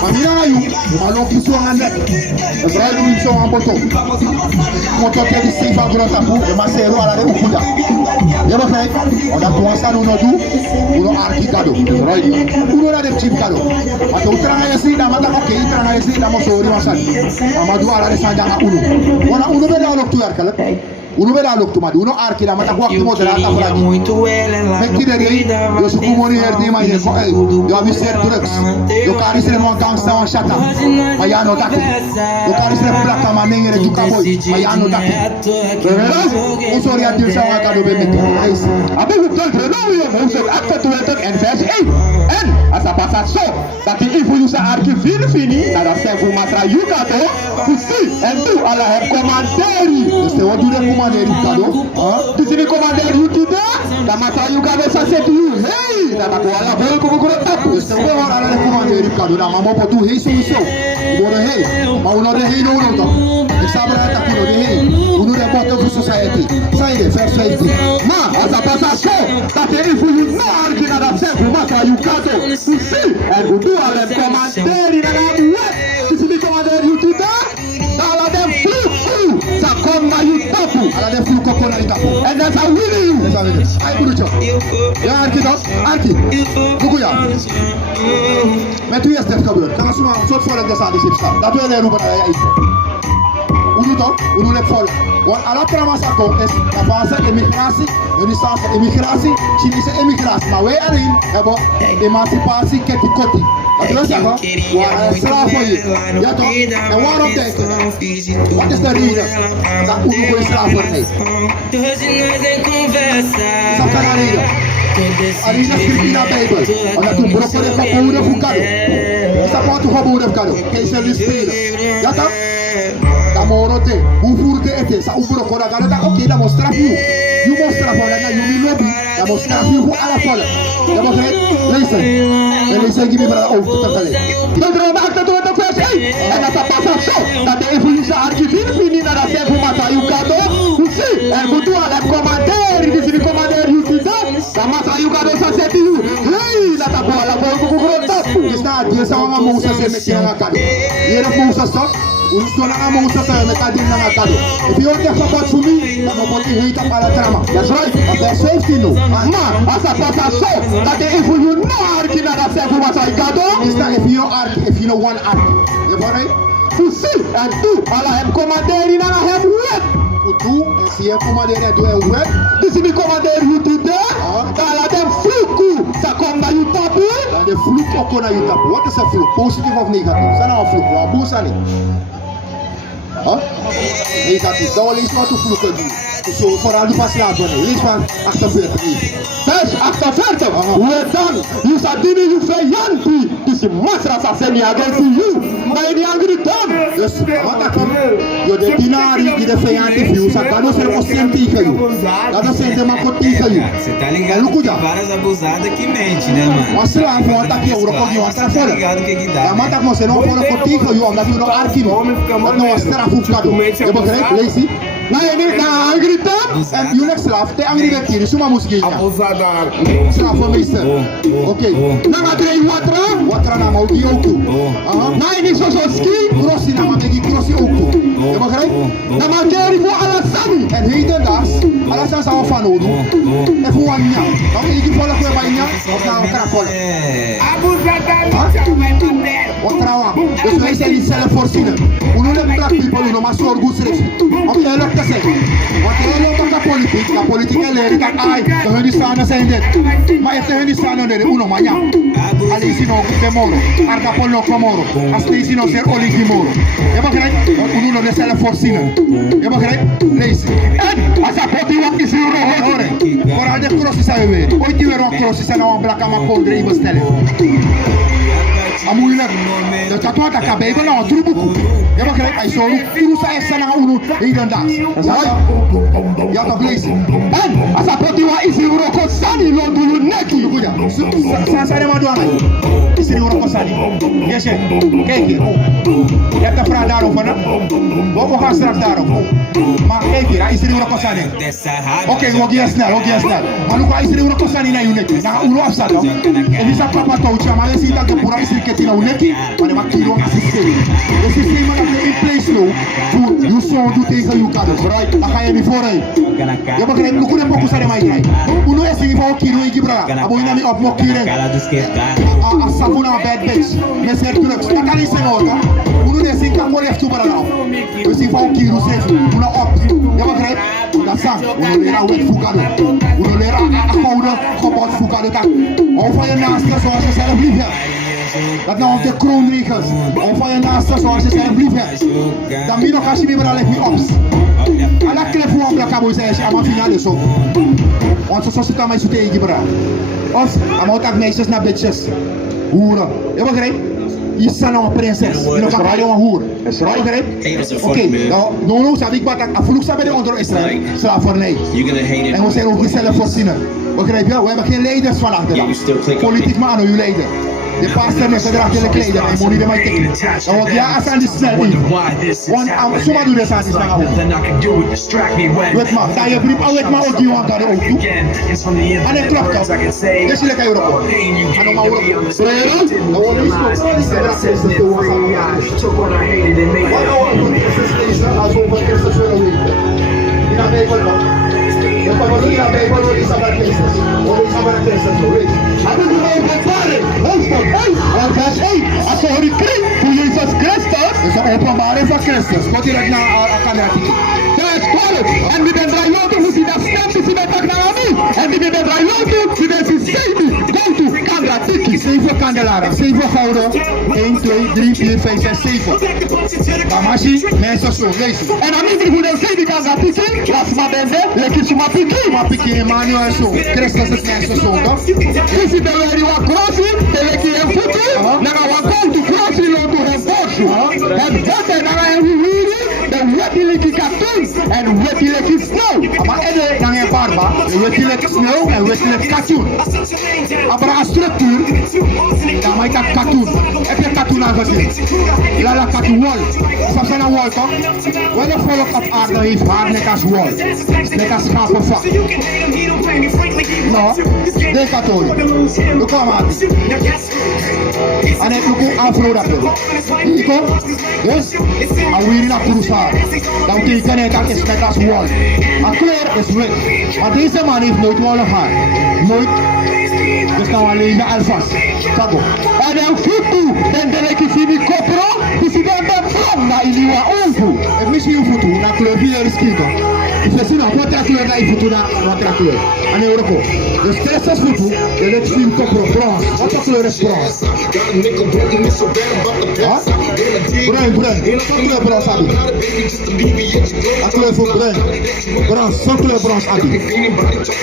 Mamina you malo kiso ngande. Israel you so amboto. Moto ke di sifa grota pu, e masero ala de ukuda. Yeba kay, oda tuansa no du, uno arki kado. Israel uno na de chip kado. Mato utranga yesi da mata ko ke utranga yesi da mo sori masani. Amadu ala de sanja na uno. Wana uno be da loktu yarkala. Uno be da loktu madu, uno arki da mata ko akti moderata fragi. Metti de rei, yo su kumoni herdi ma ye ko ay. Yo abi ser drugs. Yo kari se mo gangsta on shata. Mayano daki. Yo kari se plaka ma nengere juka boy. Mayano daki. Usori atil sa waka do be metti. Abe wukdol treno yo Moses acte 20 en vers 8. En asa pasa so dat die influence arki fini na da sevu masra yukato kusi en tu ala heb komanderi. Este wat doe de komanderi kado? Disi ni komanderi yutuda? Da matra yukato sa setu yu. Hey, da ko ala boy ko ko tapu. Este wo ala de komanderi kado da mamo potu hey so. Bora hey, ma uno de hey no to. Sabra ta kuno de hey. Uno de bota fu society. Sai vers 20. Ma asa pasa so dat die influence no arki na da sevu masra yukato. Kusi en udu ala komanderi na da wet. Disi ni komanderi yutuda? Ala dem flu sa komma yutapu. Ala dem flu kokona yutapu. And that's how we do. Ay burucho. Ya arki dos, arki. Dukuya. Met u eerst even gebeurd. Kan asuma soort voor de zaal is staan. Dat we de roepen naar iets. Unu to, unu lek vol. Want alla tramas akko is avansa emigratie, jullie staan voor emigratie, Chinese emigratie. Maar wij alleen hebben emancipatie ketikoti. Dat wil zeggen, we waren slaaf voor je. Ja toch? En waarom denk je? Wat is de reden dat unu voor slaaf wordt heet? Zo kan de reden. Ali na script na Bible. Ona tu broko de kapuda fukado. Esta ponto kapuda fukado. Keisha lispira. Ya tá? Da morote, ufurte ete, sa ubroko da gada okay, da mostra più. You mostra for na you mi lobby. Da mostra più fu ala fola. Da mostra, listen. Listen give me brother oh, totale. Non trovo acta tu da questo. E na ta passa so. Da te influenza archi fini na da se fu mata yukato. Sì, e butu ala comanderi, di comanderi yukiza. Samasa yugado sa seti yu. Hey, la ta bola bola ku tapu. Sta dia sa ma musa se metti na kado. Yera musa so. Unsona na musa sa me kadi na kado. If you want to support for me, I'm going to hit up ala trama. That's right. That's safety no. Ma, asa pasa so. That if you no arki na da se fu masa yugado. Is that if you arki, if you know one arki. You follow? To see and do ala hem comanderi na hem wet. Tu si é comandante do web, disse me comandante YouTube, ala dem fluku, sa komba YouTube, la de fluku okona YouTube. What is a fluke? Positive of negative? Sa na fluku, abusa ni. Negative. Dat is wat te fluken doen. Zo vooral die pas laat worden. Lees van 48. Vers 48. Hoe dan? Je staat die nu vijandig. Dus je masra sa semi against you. Maar je die angry dan. Dus wat dat kan? Je de dinari die de vijandig view. Sa dat is er ook tegen you. Dat is er maar goed tegen you. Você tá ligado? Tem várias abusadas que mente, né, mano? Mas lá vão atacar o roco de outra fora. A mata com você não pode contar com you. Omdat je nog arquivo. Dat não mostra fufcado. Je begrijpt? Lees je? Na angry dan. En je next slaaf. Te angry dat hier. Suma musginya. Abusada. Slaaf van meester. Oké. Na trei watra. Watra na mau die ook. Na ini sososki. Crossi na magi crossi ook. Je begrijpt? Na mageri voor Alassani. En heden das. Alassani zou van odo. En voor Wanie. Dan moet je volgen voor Wanie. Of na een krapol. Abusada. Watra wa. Dus wij zijn niet zelf voorzien. Uno de black people. Uno maar zorg goed schrijft. Oké, leuk te zeggen. Want heel veel van de politiek. De politiek en leren kan ai. De Hindustanen zijn dit. Maar if de Hindustanen dit. Uno maar ja. Ali si no de moro. Arca pol no komoro. As die si no ser oli di moro. Je begrijpt? Want uno de zelf voorzien. Je begrijpt? Lees. En als dat poti wat is hier horen. Vooral de crosses zijn weer. Ooit die weer een crosses zijn nou een black ama kodre in bestellen. Amoeilijk. De tatoeage kan bijbel nou trubuku. Je begrijpt? Hij zo urusa essa na uno heden das. Ja dat lees. En als dat poti wat is hier ook sani lo do neki. Sa sa ma do amai. Israël wordt opgezani. Yes, kijk hier. Je hebt een vraag daarover, hè? We gaan straks daarover. Maar kijk hier, Israël wordt opgezani. Oké, we gaan snel. Maar nu gaat Israël wordt opgezani naar je nek. Nou, hoe loopt dat dan? En die zijn papa touwtje, maar je ziet dat de pura Israël kent in jouw nek. Maar de maakt kilo assisteren. Het systeem dat je in place loopt, je zoon doet tegen je kader. Dan ga je niet vooruit. Je begrijpt, we kunnen ook zeggen, maar je nu is in ieder kilo in Gibra. Abo je niet op mokkeren. A savuna bad bitch. Met zijn drugs. Dat kan niet zijn hoor. We nu is in Kango left to Barana. We zien van kilo zeven. We nu op. Je begrijpt? Dat is dat. We nu leren wet voekade. We nu leren akkouden gebod voekade. Hou van je naaste zoals je zelf lief hebt. Dat nou op de kroonregels. Hou van je naaste zoals je zelf lief hebt. Dan ben je nog als je weer alleen niet ops. En dat klep voor een blakabo zei je aan finale zo. Want zo zit aan mij zo tegen Gibra. Of, aan ook meisjes naar bitches. Hoeren. Je begrijpt? Je zijn nou een prinses. Je nog een radio een hoer. Je begrijpt? Oké, nou zou ik wat afvloeg zijn bij de onder Israël. Slavernij. En we zijn ook niet zelfvoorzienend. Begrijp je? We hebben geen leiders van achter. Politiek maar aan uw leider. De pastor met zijn draagje de kleding en moet niet bij tekenen. Dan wordt ja als aan die snel in. Want zomaar doe dat aan die snel. Weet maar, dat je brief altijd maar ook die want daar ook toe. En het klopt toch? Dus je lekker Europa. En dan maar Europa. Brero? Dan wordt niet zo. Dat is de toon van de jaar. Wat nou een eerste als we over Christus willen weten. Die naar mij wordt wat. Je kan wel niet naar mij worden die Sabbat Christus. Of die Sabbat Christus zo, weet je. En dan doen we een verklaring. En vers 1. Als je hoort kring voor Jezus Christus. Dat is een openbaring van Christus. Wat je dat naar kan raken. Vers 12. En wie ben draaien lopen, moet je dat stem tussen met pak naar mij. En wie ben draaien lopen, die ben ze 7. Go to Kandra Tiki. 7 kandelaren. 7 gouden. 1, 2, 3, 4, 5, 6, 7. Damashi, mensen zo, lezen. En dan niet hoe dat 7 Kandra Tiki. Dat is maar bende. Lekker zo maar piki. Maar piki Emmanuel en zo. Christus is mensen zo, toch? Dus je bent weer wat crossing. De lekker en voeten. Dan gaan we gaan to crossing lopen door het bosje. Het bosje, dan gaan we hier. Dan weet je lekker katoen. En weet je lekker snow. Maar dan heb je barba. Weet je lekker snow en weet je lekker katoen. Maar een structuur. Dan maak je katoen. Heb je katoen aangezien? Lala katoen wol. Is dat een wol toch? Welke volk op aarde heeft haar net als wol? Net als schapenvak. No, de katoen. Doe kom aan. En ik doe afro dat wil. Ik kom. Dus, en we hier naar Kurusar. Dan teken je dat is net als wol. Een kleur is wit. Maar deze man heeft nooit wollen haar. Nooit. Dus nou alleen de alfas. Kago. En dan voet toe. Dan ben ik in die kopro. Dus ik ben bij vlam naar in die ogen. En misschien je voet toe. Naar kleur 4 is kieken. Ik zeg nou, wat is kleur naar je voet toe naar wat kleur. En Europa. Dus Christus voet toe. Je let zien kopro. Brons. Wat voor kleur is brons? Wat? Bruin. Zo'n kleur brons Abi. Een kleur voor bruin. Brons. Zo'n kleur brons Abi.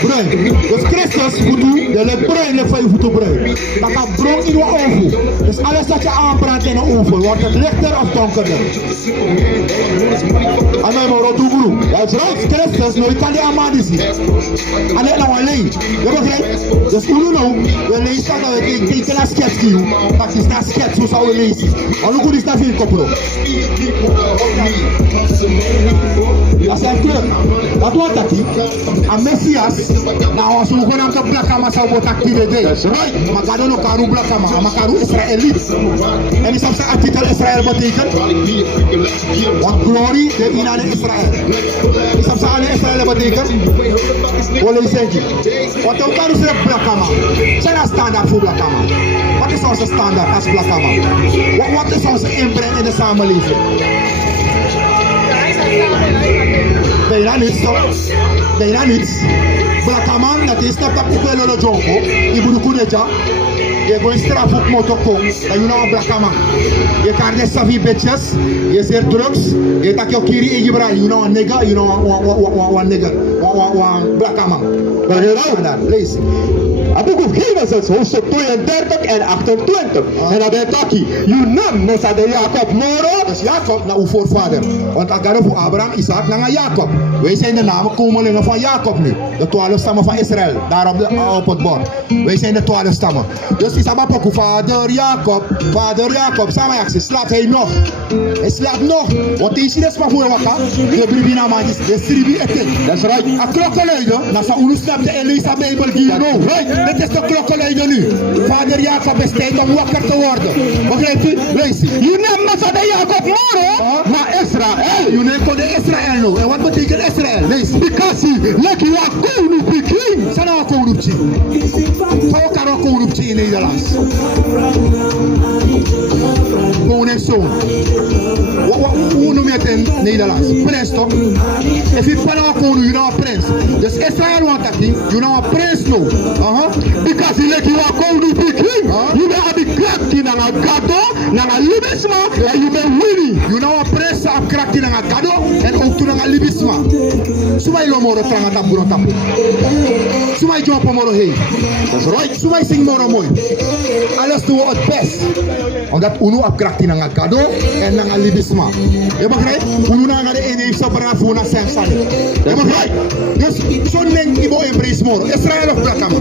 Bruin. Dus Christus voet toe. Je let bruin. Je van je voet toe bruin. Dat gaat bron in je oven. Dus alles dat je aanbrandt in de oven. Wordt het lichter of donkerder? En dan moet je het doen. Dat is right. Christus nooit kan die amadi zien. En dat nou alleen. Je begrijpt? Dus hoe nou? We lezen dat we tegen een sketch doen. Dat is een sketch hoe zou we lezen. En hoe goed is dat veel kopro? Dat is een kleur. Dat wordt dat hier. En Messias. Nou als we gewoon aan de plakama zou worden actieve day. Right? Maar kan ook karu plakama. Maar karu Israëliet. En is op zijn artikel Israël betekent. Want glory de ina de Israël. Is op zijn Israël betekent. Wat is het? Wat ook karu is plakama. Zijn een standaard voor plakama. Wat is onze standaard als plakama? Wat is onze inbreng in de samenleving? Bijna niets toch? Bijna niets. Blakaman, dat is stap op de lolo jonko. Je moet kudeja. Je gaat straf op motoko. Dat je nou een blakaman. Je kan de savi bitches. Je zegt drugs. Je tak je kiri in je bra. You know a nigga. You know one nigga. One blakaman. Dat je nou dan lees. Abuku Genesis hoofdstuk 32 en 28. En dan ben je you nam Mosa de Jacob Moro. Dus Jacob naar uw voorvader. Want als gaat voor Abraham, Isaac naar Jacob. Wij zijn de namen komelingen van Jacob nu. De 12 stammen van Israël. Daar op het bord. Wij zijn de 12 stammen. Dus Isaac ook vader Jacob. Vader Jacob. Samen actie. Slaapt hij nog. Hij slaapt nog. Want hij is niet maar voor wakker. De bribina man is de stribi eten. That's right. A klokkenluider. Na sa unu snapt de Elisa Bijbel die no. Right. Dit is de klokkenluider nu. Vader Jacob is tijd om wakker te worden. Begrijpt u? Luister. You nam Mosa de Jacob Moro. Maar Israël. You neem de Israël no. En wat betekent Israël? Luister. Because like you are going to be king. Sana wa koruptie. Sao karo koruptie in Nederlands. Koningszoon. Hoe noem je het in Nederlands? Prins toch? If you put on koning, you know a prince. Dus Israël want dat niet. You know a prince no. Because like you are going to be king. You know the krachti na gado, na libisma, and you may winning. You know a prince of krakti na gado en ook toen na libisma. Sumay lo moro tranga tamburo tapu. Sumay jopo moro heen. That's right. Sumay sing moro mooi. Alles doen we het best. Omdat unu op krakti na gado en na libisma. Je begrijpt? Unu na de ene heeft sabra voor na zijn sani. Je begrijpt? Dus zo'n ding ibo embrace moro. Israël of Blakama.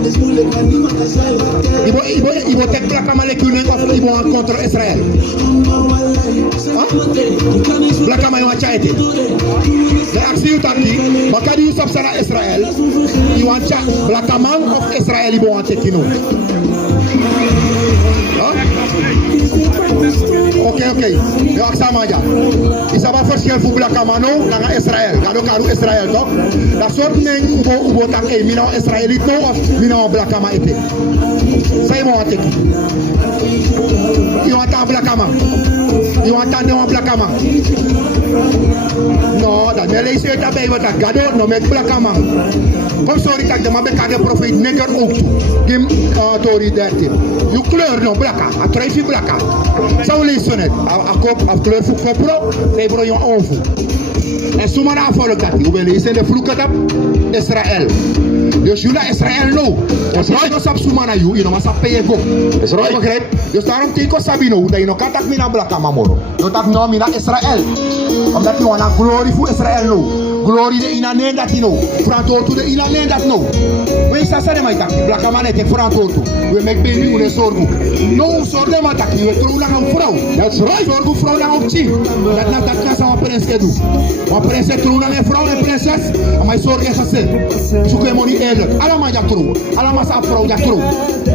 Ibo tek Blakama lek unik of ibo aan contra Israël. Blakama yung achayte. De actie u taki. Bakadi u sap sana Israël. You want chat Blakama of Israël ibo aan tekino. Oké. Je aksama aja. Isaba verschil voor Blakamano naar Israël. Gado karu Israël toch? Dat soort neng ubo tak mina Israëliet no of mina Blakama ete. Say mo ateki. You want a Blakama? You want a Blakama? No, dat de lees uit de Bijbel dat Gado no met Blakama. Kom sorry tak de maar bekende profeet neger ook toe. Gim Tori 13. You kleur no Blaka. A treifi Blaka. Zou lezen het. A kop of kleur voor kopro. Nee bro je onvoer. En zomaar afvallen dat. Je wil lezen de vloeken dat Israël. Dus jullie Israël no. Dus right. Je sap zomaar naar you. Je nog maar pay go. That's right. Begrijp? Dus daarom teken Sabie no. Dat je nog kan tak mina Blaka mamoro. Je tak no mina Israël. Omdat je want een glorie voor Israël no. Glory de ina name dat no. Frantorto de ina name dat no. We sa sare mai tak. Blaka man het Frantorto. We make baby une sorgu. No sorge ma tak. We trouw na een vrouw. That's right. Sorgu vrouw na op chi. Dat na sa prinses edu. Wa prinses trouw na een vrouw en prinses. Maar sorge sa se. Zoek moni eerlijk. Allemaal ja trouw. Allemaal sa vrouw ja trouw.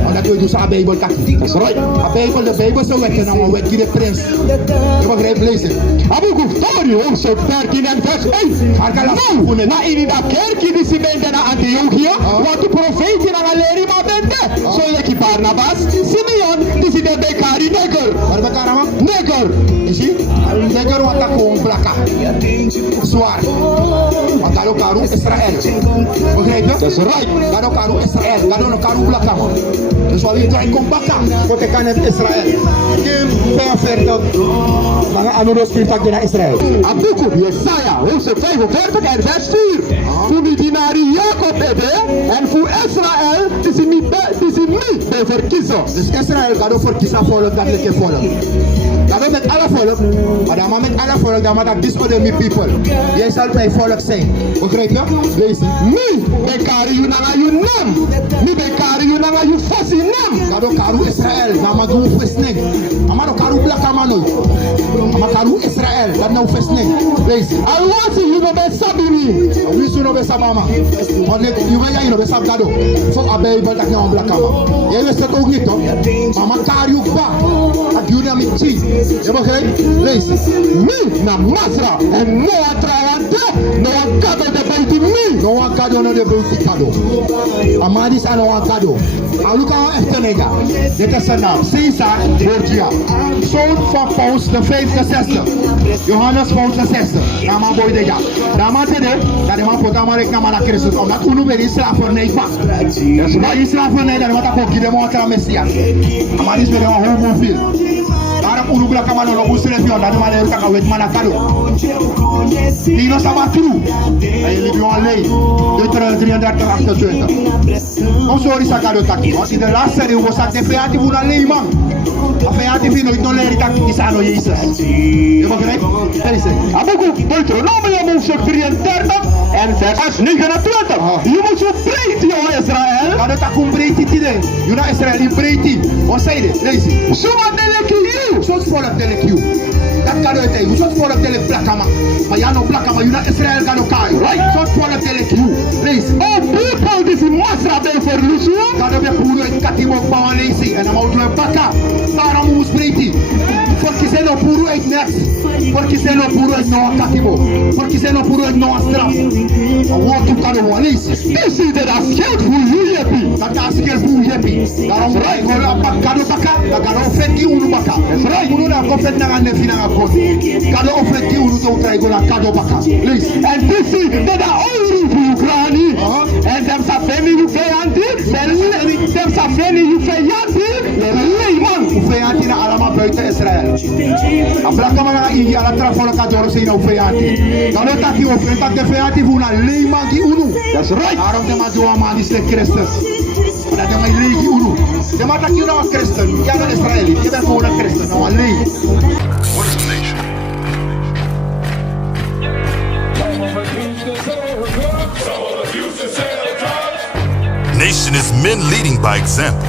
En dat we dus a Bijbel tak. That's right. A Bijbel de Bijbel zo weten na een wet die de prins. Je begrijpt lezen. Abuku Tori hoofdstuk 13 en vers 1. No, na in dat kerkje die ze benden naar Antiochia, wat de profeten aan Aleri maar benden. Zo je Barnabas, Simeon, die ze de bekari neger. Waar bekara man? Neger. Is hij? Neger wat dat gewoon plaka. Zwaar. Want daar ook karu Israël. Begrijp je? That's right. Daar ook karu Israël. Daar ook karu plaka man. Dus wat je draait komt baka. Wat ik kan het Israël. Kim 45. Dan gaan we nog naar Israël. Abuku Jesaja, hoofdstuk 45 en vers 4. Toen die naar Jacob hebben en voor Israël, die ze niet bij verkiezen. Dus Israël gaat ook verkiezen volk dat lekker volk. Dat met alle volk, maar dan met alle volk, dan moet dat disorder me people. Jij zal mijn volk zijn. Begrijp je? Lees het. Niet bekari you naar je naam. Niet bekari you naar je fassi naam. Dat ook karu Israël, dan moet je versneng. Maar ook karu blakamano. Maar karu Israël, dat nou versneng. Lees het. I want you to be Sabie. Wie is nou bij Sabama? Want je weet jij nog bij Sabgado. Voor een Bijbel dat je aan blakama. Jij wist het ook niet toch? Maar karu ba. Dat je naar mij ziet. Je begrijpt? Lees het. Mi na Masra en Noah Trawante. Noah Kado de Beuti mi. Noah Kado no de Beuti Kado. Amadis aan Noah Kado. Aluka echte nega. Dit is zijn naam. Caesar Borgia. Zoon van Paus de 5e, 6e. Johannes Paus de 6e. Nama boy de ja. Nama tede. Dat de man pota marek nama na Christus. Omdat unu beri slavernij pak. Dus maar die slavernij dan wat ik ook de man tra Messias. Amadis beri een homofiel. Daar Daarom unu blaka man no muslim yo na man taka wet man akado. Die no sama true. Ay libyo alay. Deuteronomy 3:28. Non sorry sakado taki. Want in the last serie was at de feati una lei man. A feati fino non le ritaki di sano Jesus. Je begrijpt? Dat is het. Aboku, Deuteronomium hoofdstuk 33 en vers 29. Je moet zo breed, jongen Israël. Kado takum breiti tide. Yuna Israel in breiti. Wat zei dit? Lees het. Zomaar delek you. Zoals volk delek you. Dat kado het hij. Zoals volk delek blakama. Maar ja no blakama. Yuna Israel kado kai. Right? Zoals volk delek you. Lees. Oh, people, this is masra ben voor Lusu. Kado be puro et katimo bawan leesi. En amoudu en baka. Daarom moes breiti. Porque se no puro et next. Porque se no puro et no katimo. Porque se no puro et no straf. Wat tu kado wa leesi. This is the skilled for you, yepi. Dat is skillful yepi. Daarom right. Kado baka. Kado ofeti unu baka. Right. Unu na kofet na ngane fina ngakot. Kado ofeti unu to traigo na kado baka. Lees. And this is that are only for you, granny. And them safeni you feyanti. Them safeni you feyanti. Leiman. Ufeyanti na alama buiten Israël. Ablaka mana ingi ala trafola kadoro sina ufeyanti. Kado taki ofetak de feyanti vuna leiman ki unu. That's right. Daarom de majoa manis de Christus. Dat de mai legi unu. De mata ki una Christen. Ja na Israëli. Je bent gewoon een Christen. Nou een legi. What is a nation? Nation is men leading by example.